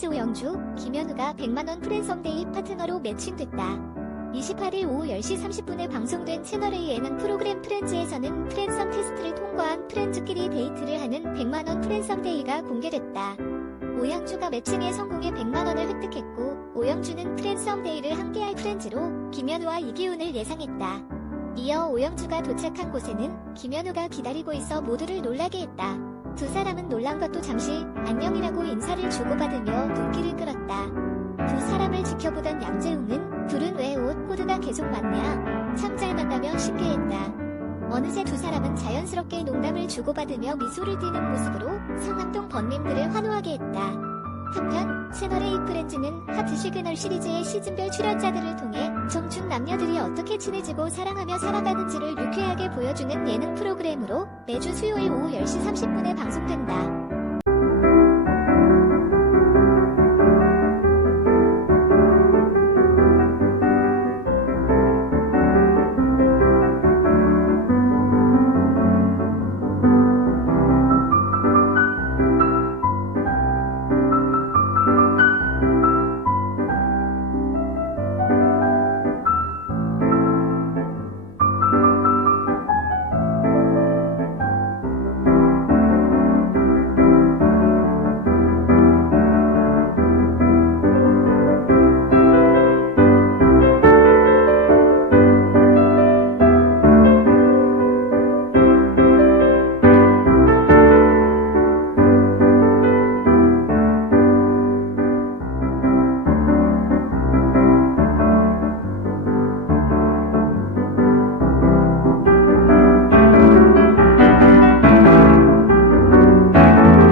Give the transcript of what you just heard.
프렌즈 오영주, 김현우가 100만원 프랜섬데이 파트너로 매칭됐다. 28일 오후 10시 30분에 방송된 채널A 예능 프로그램 프렌즈에서는 프랜섬 테스트를 통과한 프렌즈끼리 데이트를 하는 100만원 프랜섬데이가 공개됐다. 오영주가 매칭에 성공해 100만원을 획득했고, 오영주는 프랜섬데이를 함께할 프렌즈로 김현우와 이기훈을 예상했다. 이어 오영주가 도착한 곳에는 김현우가 기다리고 있어 모두를 놀라게 했다. 두 사람은 놀란 것도 잠시 안녕이라고 인사를 주고받으며 눈길을 끌었다. 두 사람을 지켜보던 양재웅은 둘은 왜 옷 코드가 계속 맞냐? 참 잘 만나며 신기했다. 어느새 두 사람은 자연스럽게 농담을 주고받으며 미소를 띠는 모습으로 성남동 번님들을 환호하게 했다. 한편 채널A 프렌즈는 하트 시그널 시리즈의 시즌별 출연자들을 통해 청춘 남녀들이 어떻게 친해지고 사랑하며 살아가는지를 유쾌하게 보여주는 예능 프로그램으로 매주 수요일 오후 10시 30분에 방송된다.